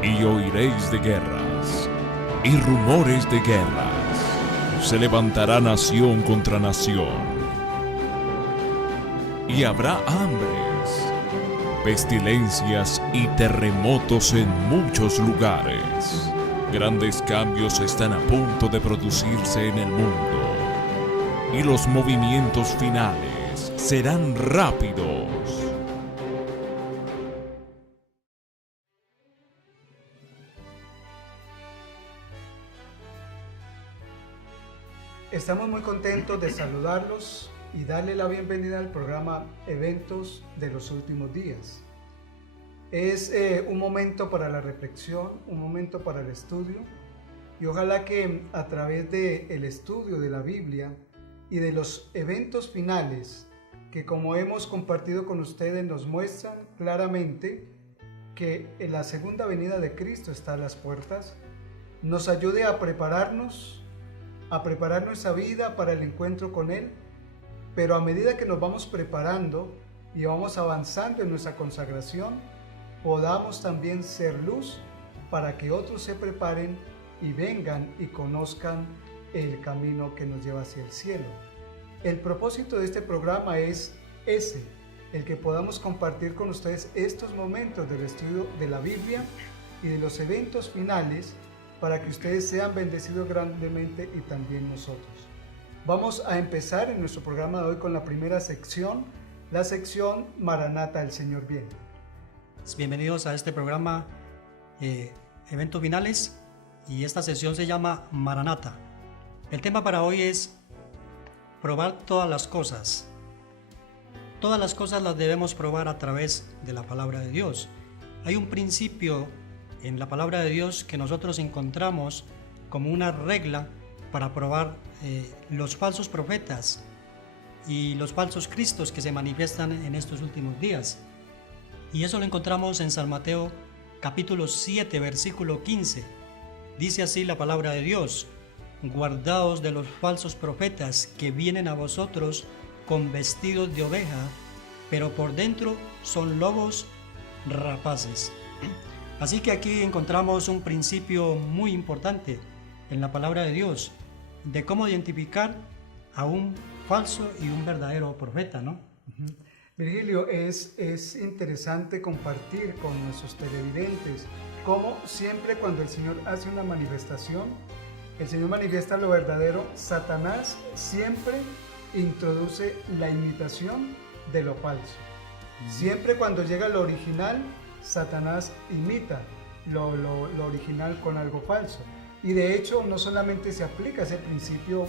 Y oiréis de guerras y rumores de guerras. Se levantará nación contra nación. Y habrá hambres, pestilencias y terremotos en muchos lugares. Grandes cambios están a punto de producirse en el mundo. Y los movimientos finales serán rápidos. Estamos muy contentos de saludarlos y darle la bienvenida al programa Eventos de los Últimos Días. Es un momento para la reflexión, un momento para el estudio, y ojalá que a través del estudio de la Biblia y de los eventos finales que, como hemos compartido con ustedes, nos muestran claramente que la segunda venida de Cristo está a las puertas, nos ayude a preparar nuestra vida para el encuentro con Él, pero a medida que nos vamos preparando y vamos avanzando en nuestra consagración, podamos también ser luz para que otros se preparen y vengan y conozcan el camino que nos lleva hacia el cielo. El propósito de este programa es ese, el que podamos compartir con ustedes estos momentos del estudio de la Biblia y de los eventos finales, para que ustedes sean bendecidos grandemente y también nosotros. Vamos a empezar en nuestro programa de hoy con la primera sección, la sección Maranata, el Señor viene. Bienvenidos a este programa Eventos Finales, y esta sesión se llama Maranata. El tema para hoy es probar todas las cosas. Todas las cosas las debemos probar a través de la palabra de Dios. Hay un principio en la palabra de Dios que nosotros encontramos como una regla para probar los falsos profetas y los falsos cristos que se manifiestan en estos últimos días. Y eso lo encontramos en San Mateo capítulo 7, versículo 15. Dice así la palabra de Dios: guardaos de los falsos profetas que vienen a vosotros con vestidos de oveja, pero por dentro son lobos rapaces. Así que aquí encontramos un principio muy importante en la palabra de Dios, de cómo identificar a un falso y un verdadero profeta, ¿no? Virgilio, es interesante compartir con nuestros televidentes cómo siempre cuando el Señor hace una manifestación, el Señor manifiesta lo verdadero, Satanás siempre introduce la imitación de lo falso. Siempre cuando llega lo original, Satanás imita lo original con algo falso. Y de hecho no solamente se aplica ese principio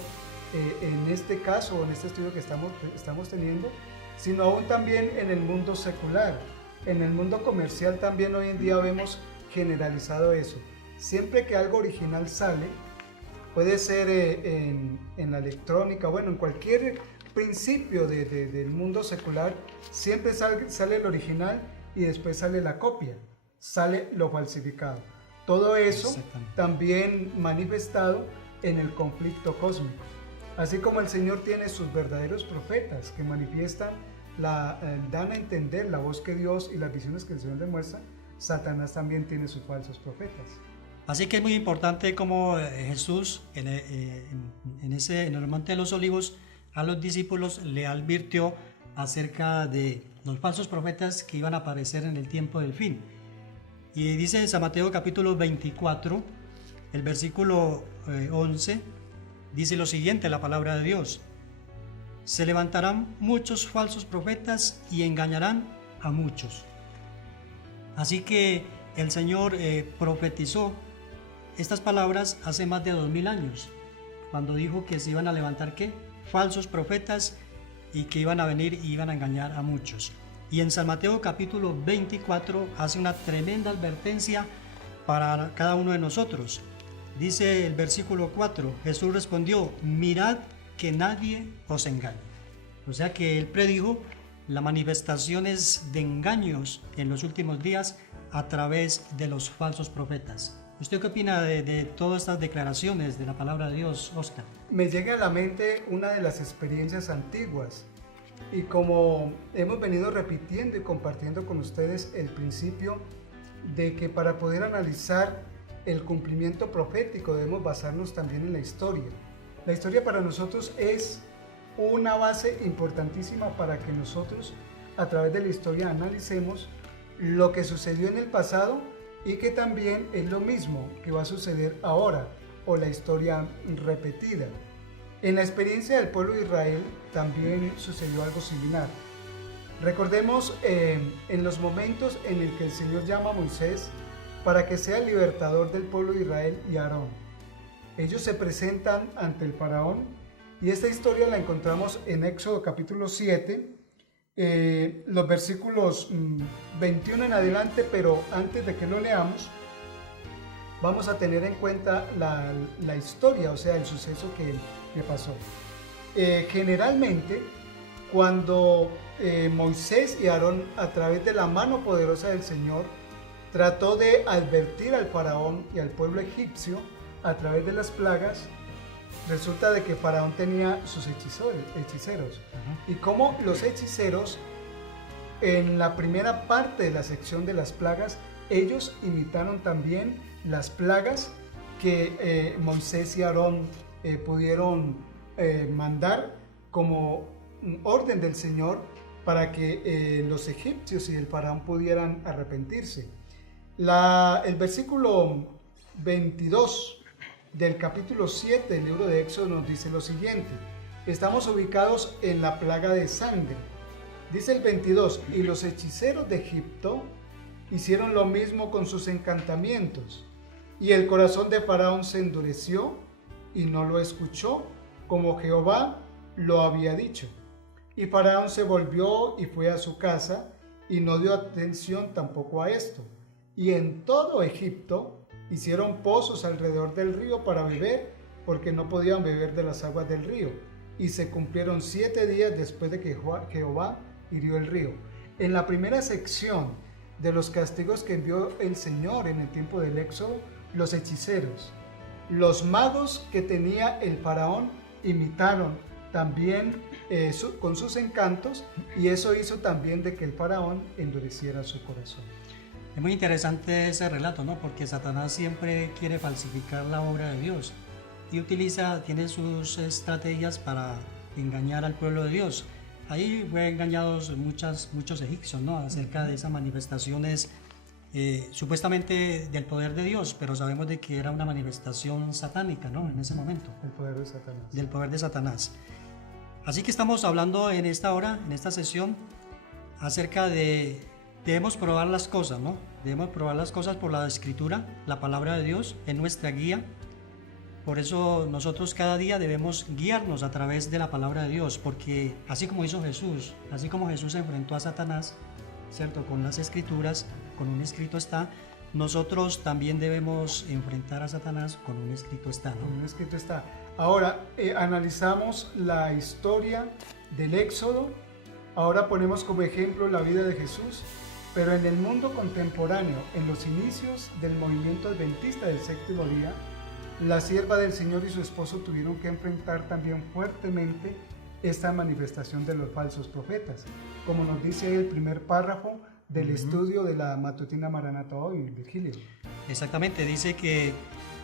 en este caso o en este estudio que estamos teniendo, sino aún también en el mundo secular. En el mundo comercial también hoy en día vemos generalizado eso. Siempre que algo original sale, puede ser en la electrónica, bueno, en cualquier principio del mundo secular, siempre sale el original y después sale la copia, sale lo falsificado. Todo eso también manifestado en el conflicto cósmico. Así como el Señor tiene sus verdaderos profetas que manifiestan, dan a entender la voz que Dios y las visiones que el Señor le muestra, Satanás también tiene sus falsos profetas. Así que es muy importante como Jesús en el Monte de los Olivos a los discípulos le advirtió acerca de los falsos profetas que iban a aparecer en el tiempo del fin. Y dice en San Mateo capítulo 24, el versículo 11, dice lo siguiente, la palabra de Dios: se levantarán muchos falsos profetas y engañarán a muchos. Así que el Señor profetizó estas palabras hace más de 2000 años, cuando dijo que se iban a levantar ¿qué? Falsos profetas, y que iban a venir y iban a engañar a muchos. Y en San Mateo capítulo 24 hace una tremenda advertencia para cada uno de nosotros. Dice el versículo 4, Jesús respondió: mirad que nadie os engañe. O sea que él predijo las manifestaciones de engaños en los últimos días a través de los falsos profetas. ¿Usted qué opina de todas estas declaraciones de la palabra de Dios, Oscar? Me llega a la mente una de las experiencias antiguas, y como hemos venido repitiendo y compartiendo con ustedes el principio de que para poder analizar el cumplimiento profético debemos basarnos también en la historia. La historia para nosotros es una base importantísima para que nosotros a través de la historia analicemos lo que sucedió en el pasado y que también es lo mismo que va a suceder ahora, o la historia repetida. En la experiencia del pueblo de Israel también sucedió algo similar. Recordemos en los momentos en el que el Señor llama a Moisés para que sea el libertador del pueblo de Israel y Aarón. Ellos se presentan ante el faraón y esta historia la encontramos en Éxodo capítulo 7, los versículos 21 en adelante, pero antes de que lo leamos, vamos a tener en cuenta la historia, o sea, el suceso que pasó. Generalmente, cuando Moisés y Aarón, a través de la mano poderosa del Señor, trató de advertir al faraón y al pueblo egipcio a través de las plagas, resulta de que Faraón tenía sus hechiceros. Y como los hechiceros, en la primera parte de la sección de las plagas, ellos imitaron también las plagas que Moisés y Aarón pudieron mandar como orden del Señor para que los egipcios y el faraón pudieran arrepentirse. El versículo 22 del capítulo 7 del libro de Éxodo nos dice lo siguiente: estamos ubicados en la plaga de sangre. Dice el 22, y los hechiceros de Egipto hicieron lo mismo con sus encantamientos, y el corazón de Faraón se endureció y no lo escuchó, como Jehová lo había dicho. Y Faraón se volvió y fue a su casa, y no dio atención tampoco a esto. Y en todo Egipto hicieron pozos alrededor del río para beber, porque no podían beber de las aguas del río. Y se cumplieron 7 días después de que Jehová hirió el río. En la primera sección de los castigos que envió el Señor en el tiempo del Éxodo, los hechiceros, los magos que tenía el faraón imitaron también con sus encantos, y eso hizo también de que el faraón endureciera su corazón. Es muy interesante ese relato, ¿no? Porque Satanás siempre quiere falsificar la obra de Dios y tiene sus estrategias para engañar al pueblo de Dios. Ahí fue engañados muchos egipcios, ¿no? Acerca de esas manifestaciones supuestamente del poder de Dios, pero sabemos de que era una manifestación satánica, ¿no? En ese momento. El poder de Satanás. Del poder de Satanás. Así que estamos hablando en esta hora, en esta sesión, acerca de debemos probar las cosas, ¿no? Debemos probar las cosas por la Escritura, la palabra de Dios es nuestra guía. Por eso nosotros cada día debemos guiarnos a través de la palabra de Dios, porque así como hizo Jesús, así como Jesús enfrentó a Satanás, ¿cierto? Con las Escrituras, con un escrito está, nosotros también debemos enfrentar a Satanás con un escrito está, ¿no? Con un escrito está. Ahora analizamos la historia del Éxodo, ahora ponemos como ejemplo la vida de Jesús, pero en el mundo contemporáneo, en los inicios del movimiento adventista del séptimo día, la sierva del Señor y su esposo tuvieron que enfrentar también fuertemente esta manifestación de los falsos profetas, como nos dice ahí el primer párrafo del estudio de la matutina Maranatha hoy, Virgilio. Exactamente, dice que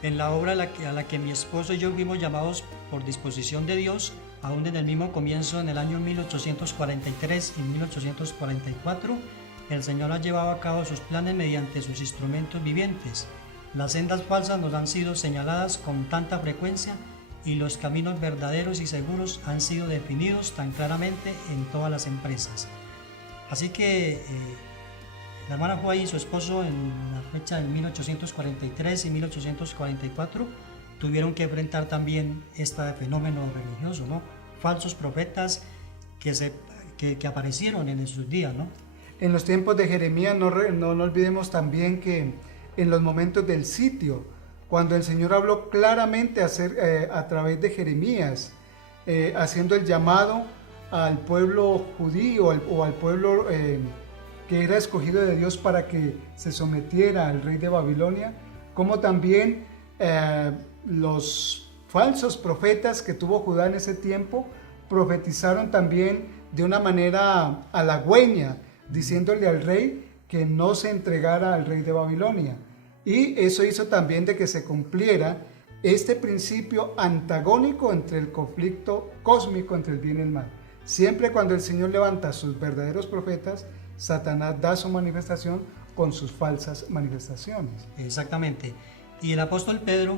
en la obra a la que mi esposo y yo fuimos llamados por disposición de Dios, aún en el mismo comienzo, en el año 1843 y 1844, el Señor ha llevado a cabo sus planes mediante sus instrumentos vivientes. Las sendas falsas nos han sido señaladas con tanta frecuencia y los caminos verdaderos y seguros han sido definidos tan claramente en todas las empresas. Así que la hermana Joa y su esposo en la fecha de 1843 y 1844 tuvieron que enfrentar también este fenómeno religioso, ¿no? Falsos profetas que aparecieron en esos días, ¿no? En los tiempos de Jeremías no olvidemos también que en los momentos del sitio, cuando el Señor habló claramente a través de Jeremías, haciendo el llamado al pueblo judío o al pueblo que era escogido de Dios para que se sometiera al rey de Babilonia, como también los falsos profetas que tuvo Judá en ese tiempo profetizaron también de una manera halagüeña, diciéndole al rey que no se entregara al rey de Babilonia. Y eso hizo también de que se cumpliera este principio antagónico entre el conflicto cósmico entre el bien y el mal. Siempre cuando el Señor levanta a sus verdaderos profetas, Satanás da su manifestación con sus falsas manifestaciones. Exactamente. Y el apóstol Pedro,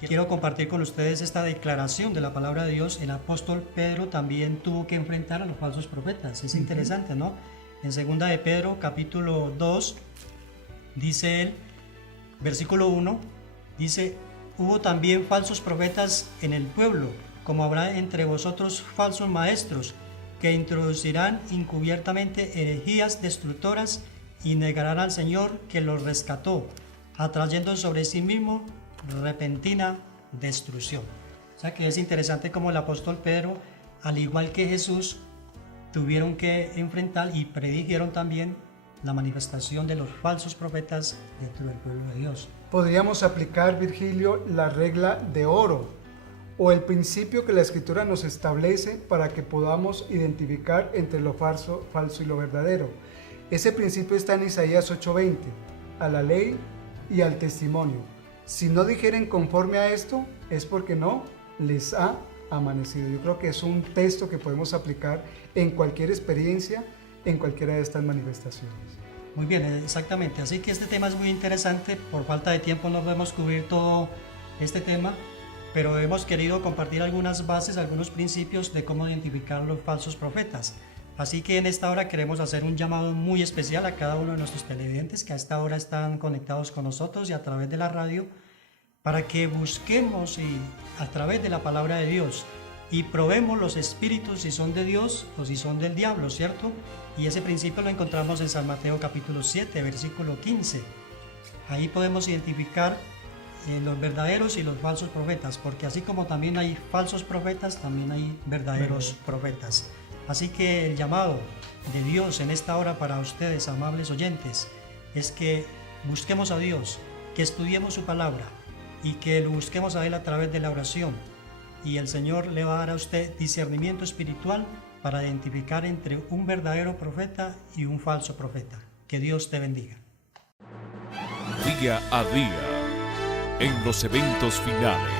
quiero compartir con ustedes esta declaración de la palabra de Dios. El apóstol Pedro también tuvo que enfrentar a los falsos profetas. Es interesante, ¿no? En 2 de Pedro, capítulo 2, dice él, versículo 1, dice: hubo también falsos profetas en el pueblo, como habrá entre vosotros falsos maestros, que introducirán encubiertamente herejías destructoras y negarán al Señor que los rescató, atrayendo sobre sí mismo repentina destrucción. O sea que es interesante como el apóstol Pedro, al igual que Jesús, tuvieron que enfrentar y predijeron también la manifestación de los falsos profetas dentro del pueblo de Dios. Podríamos aplicar, Virgilio, la regla de oro o el principio que la Escritura nos establece para que podamos identificar entre lo falso y lo verdadero. Ese principio está en Isaías 8:20, a la ley y al testimonio. Si no dijeren conforme a esto, es porque no les ha amanecido. Yo creo que es un texto que podemos aplicar en cualquier experiencia, en cualquiera de estas manifestaciones. Muy bien, exactamente. Así que este tema es muy interesante. Por falta de tiempo no podemos cubrir todo este tema, pero hemos querido compartir algunas bases, algunos principios de cómo identificar los falsos profetas. Así que en esta hora queremos hacer un llamado muy especial a cada uno de nuestros televidentes que a esta hora están conectados con nosotros y a través de la radio, para que busquemos a través de la palabra de Dios y probemos los espíritus si son de Dios o si son del diablo, ¿cierto? Y ese principio lo encontramos en San Mateo capítulo 7, versículo 15. Ahí podemos identificar los verdaderos y los falsos profetas, porque así como también hay falsos profetas, también hay verdaderos profetas. Así que el llamado de Dios en esta hora para ustedes, amables oyentes, es que busquemos a Dios, que estudiemos su palabra y que lo busquemos a Él a través de la oración. Y el Señor le va a dar a usted discernimiento espiritual para identificar entre un verdadero profeta y un falso profeta. Que Dios te bendiga. Día a día, en los eventos finales.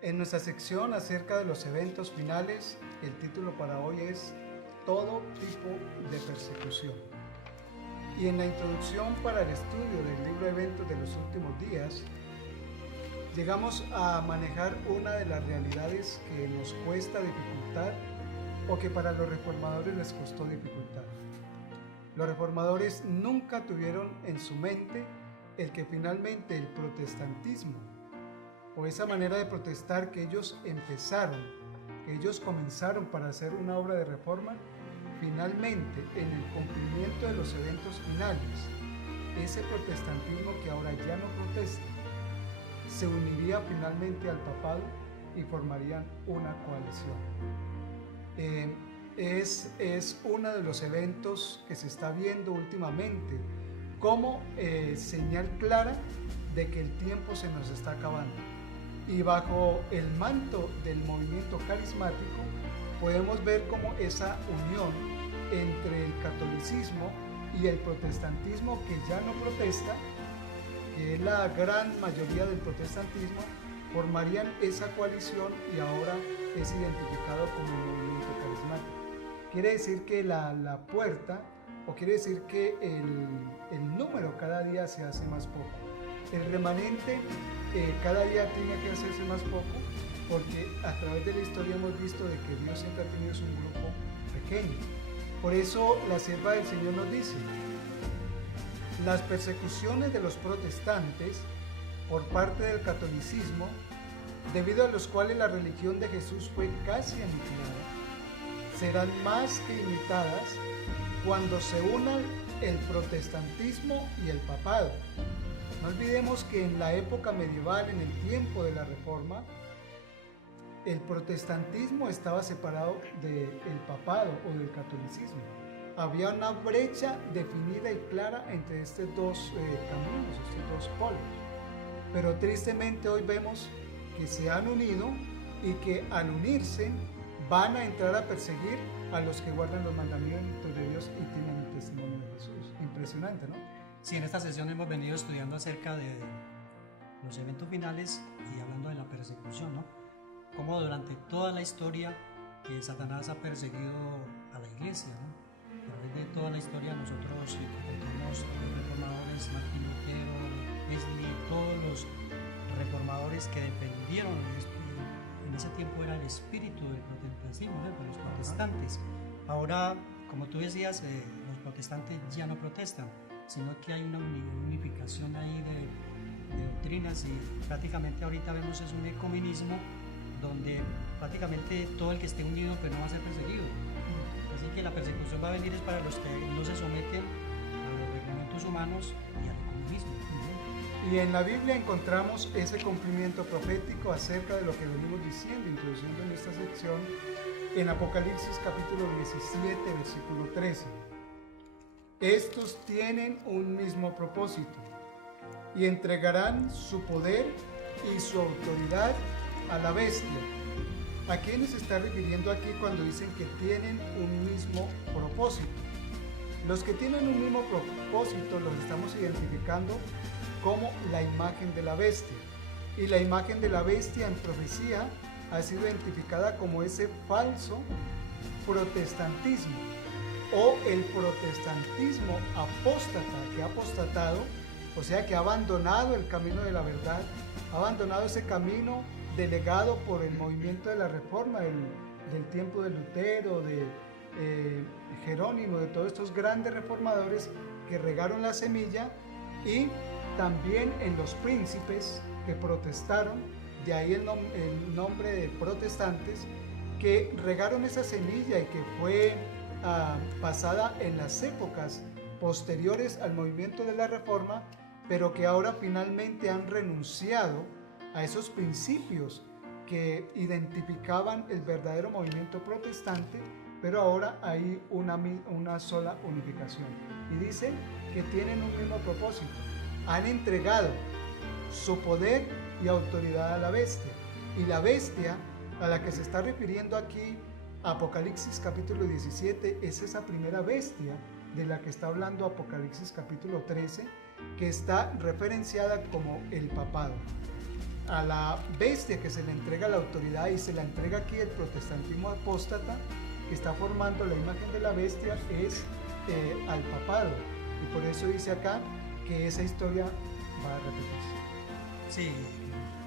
En nuestra sección acerca de los eventos finales, el título para hoy es Todo tipo de persecución. Y en la introducción para el estudio del libro Eventos de los Últimos Días, llegamos a manejar una de las realidades que nos cuesta dificultar o que para los reformadores les costó dificultar. Los reformadores nunca tuvieron en su mente el que finalmente el protestantismo o esa manera de protestar que ellos empezaron, que ellos comenzaron para hacer una obra de reforma, finalmente en el cumplimiento de los eventos finales, ese protestantismo que ahora ya no protesta, se uniría finalmente al papado y formarían una coalición. Es uno de los eventos que se está viendo últimamente como señal clara de que el tiempo se nos está acabando. Y bajo el manto del movimiento carismático podemos ver cómo esa unión entre el catolicismo y el protestantismo, que ya no protesta, que es la gran mayoría del protestantismo, formarían esa coalición y ahora es identificado como el movimiento carismático. Quiere decir que la puerta, o quiere decir que el número cada día se hace más poco. El remanente cada día tiene que hacerse más poco, porque a través de la historia hemos visto de que Dios siempre ha tenido un grupo pequeño. Por eso la sierva del Señor nos dice: las persecuciones de los protestantes por parte del catolicismo, debido a los cuales la religión de Jesús fue casi aniquilada, serán más que limitadas cuando se unan el protestantismo y el papado. No olvidemos que en la época medieval, en el tiempo de la Reforma, el protestantismo estaba separado del papado o del catolicismo. Había una brecha definida y clara entre estos dos caminos, estos dos polos. Pero tristemente hoy vemos que se han unido y que al unirse van a entrar a perseguir a los que guardan los mandamientos de Dios y tienen el testimonio de Jesús. Impresionante, ¿no? Sí, en esta sesión hemos venido estudiando acerca de los eventos finales y hablando de la persecución, ¿no? Cómo durante toda la historia Satanás ha perseguido a la iglesia, ¿no? A través de toda la historia nosotros encontramos los reformadores, Martín Lutero, Wesley, todos los reformadores que dependieron, en ese tiempo era el espíritu del protestantismo, ¿no? De los protestantes. Ahora, como tú decías, los protestantes ya no protestan, sino que hay una unificación ahí de doctrinas, y prácticamente ahorita vemos es un ecumenismo donde prácticamente todo el que esté unido pues no va a ser perseguido. Así que la persecución va a venir es para los que no se someten a los reglamentos humanos y al ecumenismo. Y en la Biblia encontramos ese cumplimiento profético acerca de lo que venimos diciendo, introduciendo en esta sección, en Apocalipsis capítulo 17, versículo 13. Estos tienen un mismo propósito y entregarán su poder y su autoridad a la bestia. ¿A quiénes se está refiriendo aquí cuando dicen que tienen un mismo propósito? Los que tienen un mismo propósito los estamos identificando como la imagen de la bestia. Y la imagen de la bestia en profecía ha sido identificada como ese falso protestantismo o el protestantismo apóstata, que ha apostatado, o sea que ha abandonado el camino de la verdad, ha abandonado ese camino delegado por el movimiento de la Reforma del tiempo de Lutero, de Jerónimo, de todos estos grandes reformadores que regaron la semilla, y también en los príncipes que protestaron, de ahí el nombre de protestantes, que regaron esa semilla y que fue pasada en las épocas posteriores al movimiento de la Reforma, pero que ahora finalmente han renunciado a esos principios que identificaban el verdadero movimiento protestante, pero ahora hay una sola unificación. Y dicen que tienen un mismo propósito. Han entregado su poder y autoridad a la bestia. Y la bestia a la que se está refiriendo aquí Apocalipsis capítulo 17 es esa primera bestia de la que está hablando Apocalipsis capítulo 13, que está referenciada como el papado. A la bestia que se le entrega la autoridad, y se la entrega aquí el protestantismo apóstata, que está formando la imagen de la bestia, es al papado. Y por eso dice acá que esa historia va a repetirse. Sí,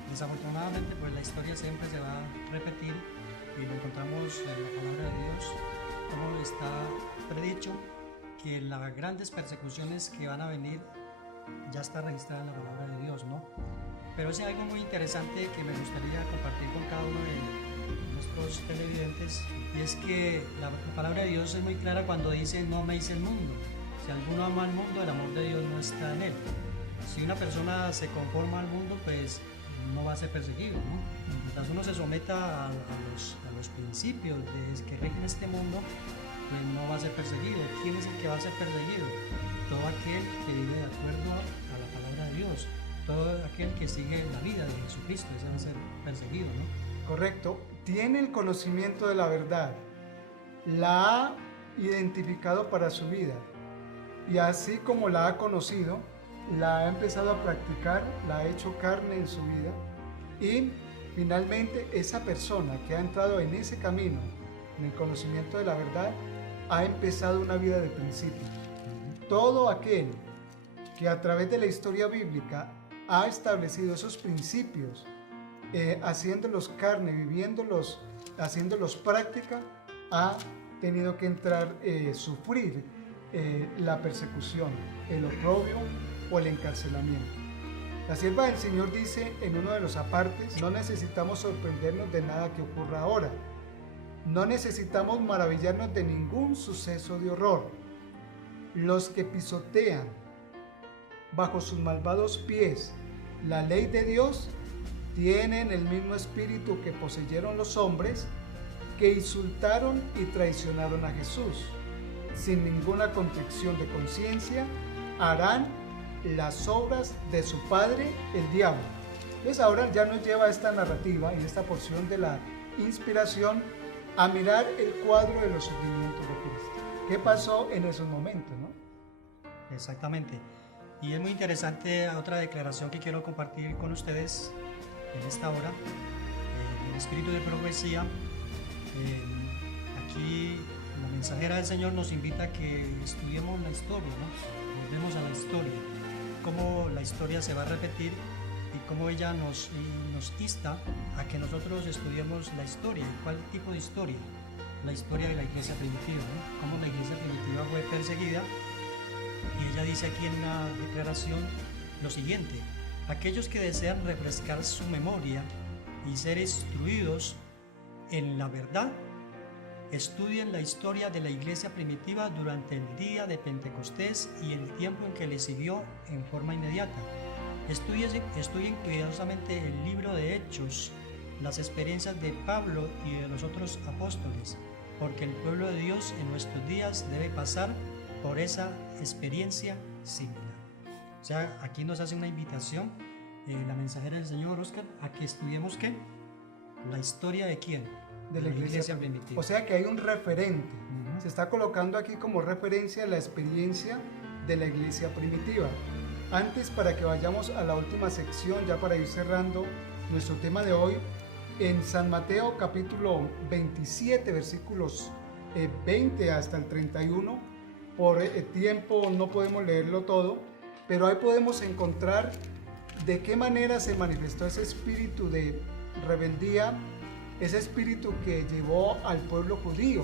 desafortunadamente pues la historia siempre se va a repetir, y lo encontramos en la palabra de Dios, como está predicho que las grandes persecuciones que van a venir ya está registrada en la palabra de Dios, ¿no? Pero es algo muy interesante que me gustaría compartir con cada uno de nuestros televidentes, y es que la palabra de Dios es muy clara cuando dice: no améis el mundo. Si alguno ama al mundo, el amor de Dios no está en él. Si una persona se conforma al mundo, pues no va a ser perseguido, ¿no? Mientras uno se someta a los principios que rigen este mundo, pues no va a ser perseguido. ¿Quién es el que va a ser perseguido? Todo aquel que vive de acuerdo a la palabra de Dios, todo aquel que sigue la vida de Jesucristo, ese va a ser perseguido, ¿no? Correcto. Tiene el conocimiento de la verdad, la ha identificado para su vida, y así como la ha conocido, la ha empezado a practicar, la ha hecho carne en su vida, y finalmente esa persona que ha entrado en ese camino, en el conocimiento de la verdad, ha empezado una vida de principios. Todo aquel que a través de la historia bíblica ha establecido esos principios, haciéndolos carne, viviéndolos, haciéndolos práctica, ha tenido que entrar, sufrir la persecución, el oprobio o el encarcelamiento. La sierva del Señor dice en uno de los apartes: no necesitamos sorprendernos de nada que ocurra ahora. No necesitamos maravillarnos de ningún suceso de horror. Los que pisotean bajo sus malvados pies la ley de Dios tienen el mismo espíritu que poseyeron los hombres que insultaron y traicionaron a Jesús. Sin ninguna contrición de conciencia harán las obras de su padre, el diablo. Entonces ahora ya nos lleva esta narrativa y esta porción de la inspiración a mirar el cuadro de los sufrimientos de Cristo. ¿Qué pasó en esos momentos, no? Exactamente. Y es muy interesante otra declaración que quiero compartir con ustedes en esta hora. En el espíritu de profecía, aquí la mensajera del Señor nos invita a que estudiemos la historia, ¿no? Volvemos a la historia, cómo la historia se va a repetir y cómo ella nos insta a que nosotros estudiemos la historia. ¿Cuál tipo de historia? La historia de la iglesia primitiva, ¿no? Cómo la iglesia primitiva fue perseguida. Y ella dice aquí en una declaración lo siguiente: aquellos que desean refrescar su memoria y ser instruidos en la verdad, estudien la historia de la iglesia primitiva durante el día de Pentecostés y el tiempo en que le siguió en forma inmediata. Estudien cuidadosamente el libro de Hechos, las experiencias de Pablo y de los otros apóstoles, porque el pueblo de Dios en nuestros días debe pasar por esa experiencia similar. O sea, aquí nos hace una invitación la mensajera del Señor, Oscar, a que estudiemos ¿qué? La historia de quién? De la iglesia primitiva. O sea que hay un referente. Se está colocando aquí como referencia la experiencia de la iglesia primitiva. Antes, para que vayamos a la última sección, ya para ir cerrando nuestro tema de hoy, en San Mateo capítulo 27, versículos 20 hasta el 31, por tiempo no podemos leerlo todo, pero ahí podemos encontrar de qué manera se manifestó ese espíritu de rebeldía, ese espíritu que llevó al pueblo judío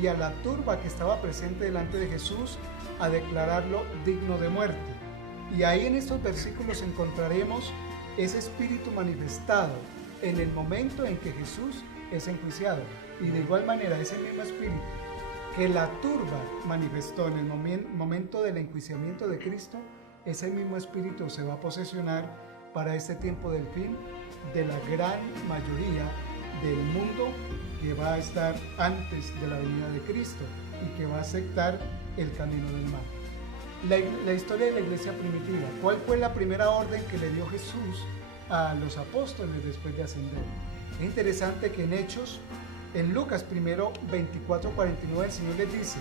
y a la turba que estaba presente delante de Jesús a declararlo digno de muerte. Y ahí en estos versículos encontraremos ese espíritu manifestado en el momento en que Jesús es enjuiciado. Y de igual manera ese mismo espíritu que la turba manifestó en el momento del enjuiciamiento de Cristo, ese mismo espíritu se va a posesionar para este tiempo del fin de la gran mayoría del mundo que va a estar antes de la venida de Cristo y que va a aceptar el camino del mal. La historia de la iglesia primitiva. ¿Cuál fue la primera orden que le dio Jesús a los apóstoles después de ascender? Es interesante que en Hechos, en Lucas 1, 24-49, el Señor les dice: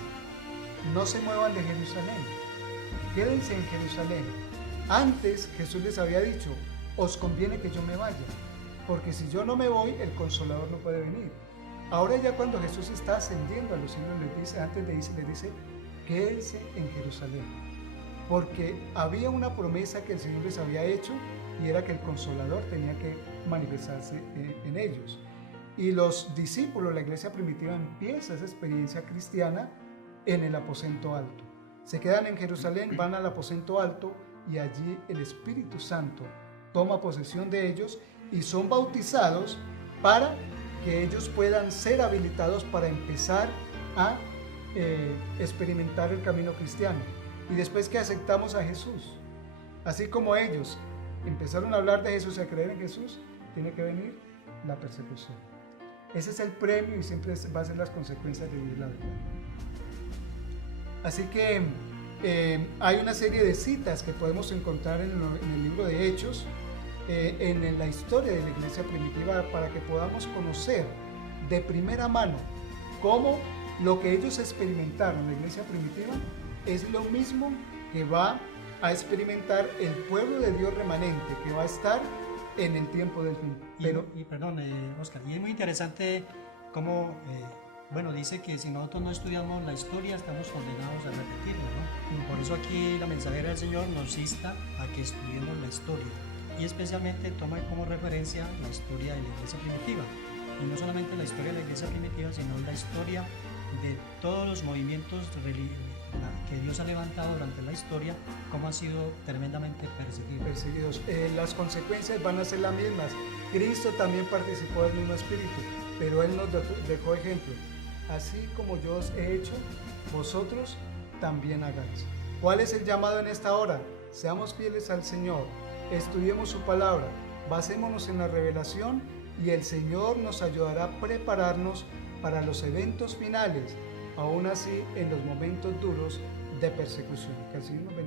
no se muevan de Jerusalén, quédense en Jerusalén. Antes Jesús les había dicho: os conviene que yo me vaya, porque si yo no me voy, el Consolador no puede venir. Ahora ya cuando Jesús está ascendiendo a los cielos, les dice, antes les dice, quédense en Jerusalén, porque había una promesa que el Señor les había hecho, y era que el Consolador tenía que manifestarse en ellos. Y los discípulos, la iglesia primitiva, empieza esa experiencia cristiana en el aposento alto. Se quedan en Jerusalén, van al aposento alto, y allí el Espíritu Santo toma posesión de ellos y son bautizados para que ellos puedan ser habilitados para empezar a experimentar el camino cristiano. Y después que aceptamos a Jesús, así como ellos empezaron a hablar de Jesús y a creer en Jesús, tiene que venir la persecución. Ese es el premio y siempre va a ser las consecuencias de vivir la verdad. Así que hay una serie de citas que podemos encontrar en el libro de Hechos, en la historia de la iglesia primitiva, para que podamos conocer de primera mano cómo lo que ellos experimentaron en la iglesia primitiva es lo mismo que va a experimentar el pueblo de Dios remanente, que va a estar en el tiempo del fin. Perdón, Oscar, y es muy interesante cómo, dice que si nosotros no estudiamos la historia, estamos condenados a repetirla, ¿no? Por eso aquí la mensajera del Señor nos insta a que estudiemos la historia, y especialmente toma como referencia la historia de la iglesia primitiva, y no solamente la historia de la iglesia primitiva, sino la historia de todos los movimientos que Dios ha levantado durante la historia, cómo han sido tremendamente perseguidos. Las consecuencias van a ser las mismas. Cristo también participó del mismo espíritu, pero Él nos dejó ejemplo. Así como yo os he hecho, vosotros también hagáis. ¿Cuál es el llamado en esta hora? Seamos fieles al Señor, estudiemos su palabra, basémonos en la revelación, y el Señor nos ayudará a prepararnos para los eventos finales, aún así en los momentos duros de persecución. Que el Señor nos bendiga.